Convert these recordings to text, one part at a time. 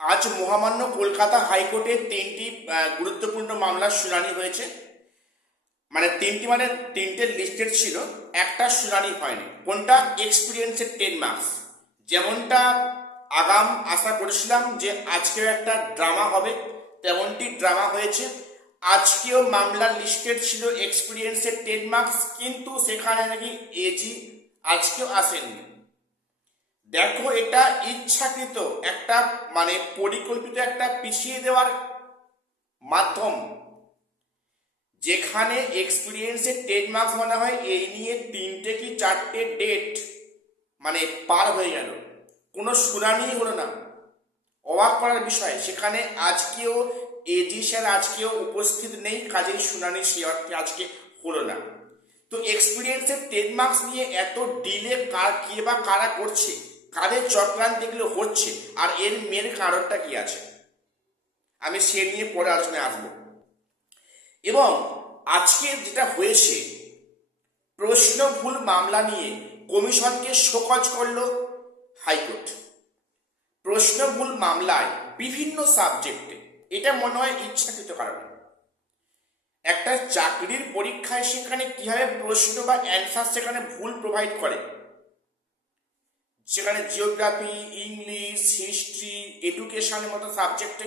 আজ মহামান্য কলকাতা হাইকোর্টে তিনটি গুরুত্বপূর্ণ মামলার শুনানি হয়েছে। মানে তিনটে লিস্টেড ছিল, একটা শুনানি হয়নি। কোনটা? এক্সপিরিয়েন্সের 10 মার্কস। যেমনটা আগাম আশা করেছিলাম যে আজকেও একটা ড্রামা হবে, তেমনটি ড্রামা হয়েছে। আজকেও মামলার লিস্টেড ছিল এক্সপিরিয়েন্সের 10 মার্কস, কিন্তু সেখানে নাকি এজি আজকেও আসেননি। দেখো, এটা ইচ্ছাকৃত একটা মানে পরিকল্পিত একটা পিছিয়ে দেওয়ার মাধ্যম, যেখানে এক্সপিরিয়েন্সের 10 মার্কস মনে হয় এই নিয়ে 3টে কি 4টে ডেট মানে পার হয়ে গেল, কোনো শুনানি হলো না। অবাক করার বিষয়, সেখানে আজকেও এজি স্যার আজকেও উপস্থিত নেই, কাজেই শুনানি সে অর্থে আজকে হলো না। তো এক্সপিরিয়েন্সের 10 মার্কস নিয়ে এত ডিলে কে বা কারা করছে, কাদের চক্রান্ত এগুলো হচ্ছে, আর এর মেন কারণটা কি আছে, আমি সে নিয়ে পরে আলোচনায় আসবো। এবং আজকে যেটা হয়েছে, প্রশ্ন ভুল মামলা নিয়ে কমিশনকে শোকজ করল হাইকোর্ট। প্রশ্ন ভুল মামলায় বিভিন্ন সাবজেক্টে, এটা মনে হয় ইচ্ছাকৃত কারণে। একটা চাকরির পরীক্ষায় সেখানে কিভাবে প্রশ্ন বা অ্যান্সার সেখানে ভুল প্রোভাইড করে, সেখানে জিওগ্রাফি, ইংলিশ, হিস্ট্রি, এডুকেশনের মতো সাবজেক্টে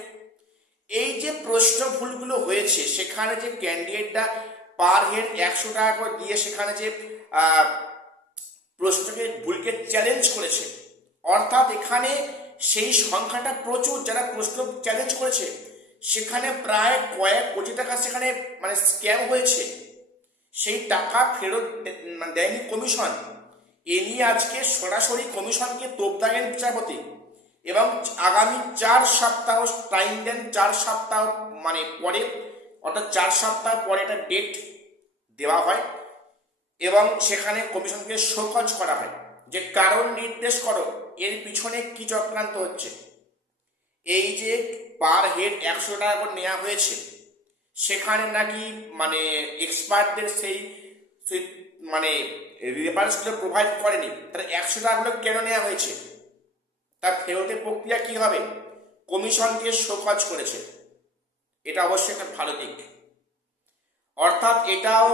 এই যে প্রশ্ন ভুলগুলো হয়েছে, সেখানে যে ক্যান্ডিডেটরা পার হেড 100 টাকা করে দিয়ে সেখানে যে প্রশ্নকে ভুলকে চ্যালেঞ্জ করেছে, অর্থাৎ এখানে সেই সংখ্যাটা প্রচুর যারা প্রশ্ন চ্যালেঞ্জ করেছে, সেখানে প্রায় কয়েক কোটি টাকা সেখানে মানে স্ক্যাম হয়েছে। সেই টাকা ফেরত দেয়নি কমিশন। এ নিয়ে আজকে সরাসরি কমিশনকে তোপ দাগেন বিচারপতি এবং আগামী 4 সপ্তাহ টাইম দেন। 4 সপ্তাহ মানে পরে, অর্থাৎ 4 সপ্তাহ পরে একটা ডেট দেওয়া হয় এবং সেখানে কমিশনকে শোকজ করা হয় যে কারণ নির্দেশ করো, এর পিছনে কি চক্রান্ত হচ্ছে। এই যে পার হেড 100 টাকা করে নেওয়া হয়েছে, সেখানে নাকি মানে এক্সপার্টদের সেই মানে রেফারেন্সগুলো প্রোভাইড করেনি। তাহলে 100 টাকাগুলো কেন নেওয়া হয়েছে, তার ফেরতের প্রক্রিয়া কি হবে? কমিশনকে শোকজ করেছে, এটা অবশ্যই একটা ভালো দিক। অর্থাৎ এটাও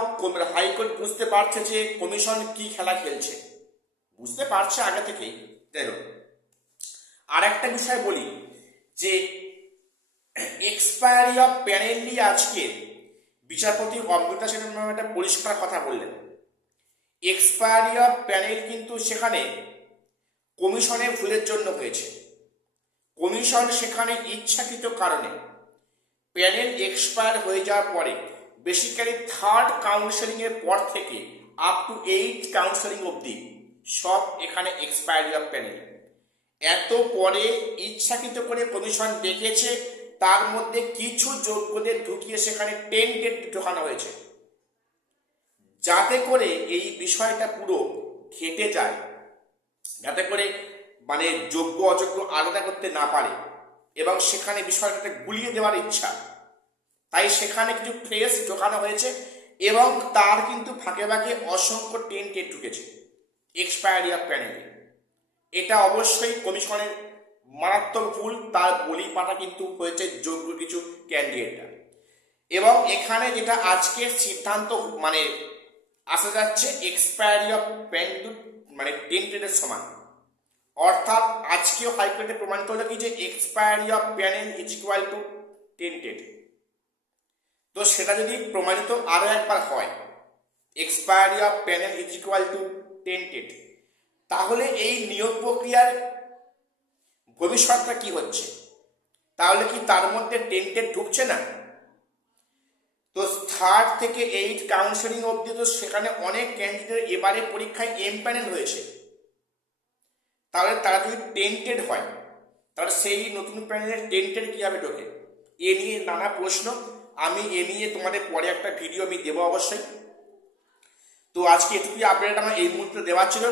হাইকোর্ট বুঝতে পারছে যে কমিশন কি খেলা খেলছে, বুঝতে পারছে আগে থেকেই। যাই হোক, আর একটা বিষয় বলি যে এক্সপায়ারি অফ প্যানেল নিয়ে আজকে বিচারপতি অমৃতা সেন একটা পরিষ্কার কথা বললেন। এক্সপায়ারি অফ প্যানেল কিন্তু সেখানে কমিশনের ভুলের জন্য হয়েছে। কমিশন সেখানে ইচ্ছাকৃত কারণে প্যানেল এক্সপায়ার হয়ে যাওয়ার পরে, বেসিক্যালি 3rd কাউন্সেলিংয়ের পর থেকে আপ টু 8th কাউন্সেলিং অবধি সব এখানে এক্সপায়ারি অফ প্যানেল। এত পরে ইচ্ছাকৃত করে কমিশন দেখেছে, তার মধ্যে কিছু যোগ্যদের ঢুকিয়ে সেখানে টেন্টেড ঢোকানো হয়েছে, যাতে করে এই বিষয়টা পুরো ঘেটে যায়, যাতে করে মানে যোগ্য অযোগ্য আলাদা করতে না পারে এবং সেখানে বিষয়টাকে গুলিয়ে দেওয়ার ইচ্ছা। তাই সেখানে কিছু ফ্রেশ ঢোকানো হয়েছে এবং তার কিন্তু ফাঁকে ফাঁকে অসংখ্য টেন্টেড ঢুকেছে এক্সপায়ারি অফ প্যানেলে। এটা অবশ্যই কমিশনের মারাত্মক ভুল, তার বলি পাঠা কিন্তু হয়েছে যোগ্য কিছু ক্যান্ডিডেটরা। এবং এখানে যেটা আজকের সিদ্ধান্ত মানে আসা যাচ্ছে, এক্সপায়ারি অফ প্যানেল মানে টেন্টেডের সমান। অর্থাৎ আজকেও হাইকোর্টে প্রমাণিত হলো কি যে expiry of panel is equal to tainted. তো সেটা যদি প্রমাণিত আরো একবার হয়, expiry of panel is equal to tainted, তাহলে এই নিয়োগ প্রক্রিয়ার ভবিষ্যৎটা কি হচ্ছে? তাহলে কি তার মধ্যে টেন্টেড ঢুকছে না? তো 3rd থেকে 8th কাউন্সেলিং অবধি তো সেখানে অনেক ক্যান্ডিডেট এবারে পরীক্ষায় এম প্যানেল হয়েছে, তাহলে তারা যদি টেন্টেড হয়, তাহলে সেই নতুন প্যানেলের টেন্টেড কীভাবে ঢোকে? এ নিয়ে নানা প্রশ্ন। আমি এ নিয়ে তোমাদের পরে একটা ভিডিও আমি দেবো অবশ্যই। তো আজকে এটুকুই আপডেট আমার এই মুহূর্তে দেওয়া ছিল,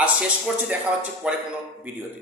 আর শেষ করছি, দেখা হচ্ছে পরে কোনো ভিডিওতে।